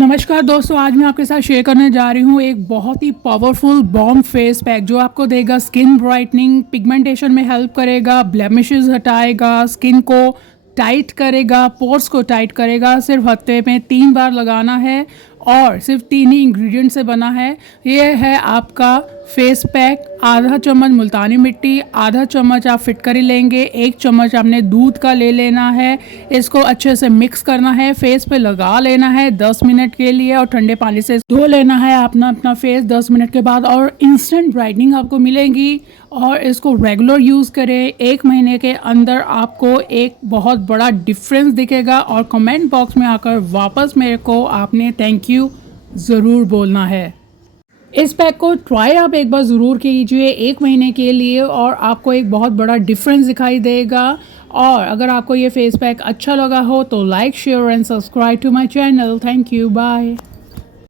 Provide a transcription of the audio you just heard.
नमस्कार दोस्तों, आज मैं आपके साथ शेयर करने जा रही हूँ एक बहुत ही पावरफुल बॉम्ब फेस पैक जो आपको देगा स्किन ब्राइटनिंग, पिगमेंटेशन में हेल्प करेगा, ब्लेमिशेस हटाएगा, स्किन को टाइट करेगा, पोर्स को टाइट करेगा। सिर्फ हफ्ते में 3 बार लगाना है और सिर्फ 3 ही इंग्रेडिएंट से बना है। ये है आपका फेस पैक। आधा चम्मच मुल्तानी मिट्टी, आधा चम्मच आप फिटकरी लेंगे, 1 चम्मच आपने दूध का ले लेना है। इसको अच्छे से मिक्स करना है, फेस पे लगा लेना है 10 मिनट के लिए और ठंडे पानी से धो लेना है अपना फेस 10 मिनट के बाद और इंस्टेंट ब्राइटनिंग आपको मिलेगी। और इसको रेगुलर यूज़ करें, 1 महीने के अंदर आपको एक बहुत बड़ा डिफरेंस दिखेगा। और कमेंट बॉक्स में आकर वापस मेरे को आपने थैंक यू ज़रूर बोलना है। इस पैक को ट्राई आप एक बार ज़रूर कीजिए 1 महीने के लिए और आपको एक बहुत बड़ा डिफरेंस दिखाई देगा। और अगर आपको ये फेस पैक अच्छा लगा हो तो like, share and subscribe to my channel. Thank you, bye.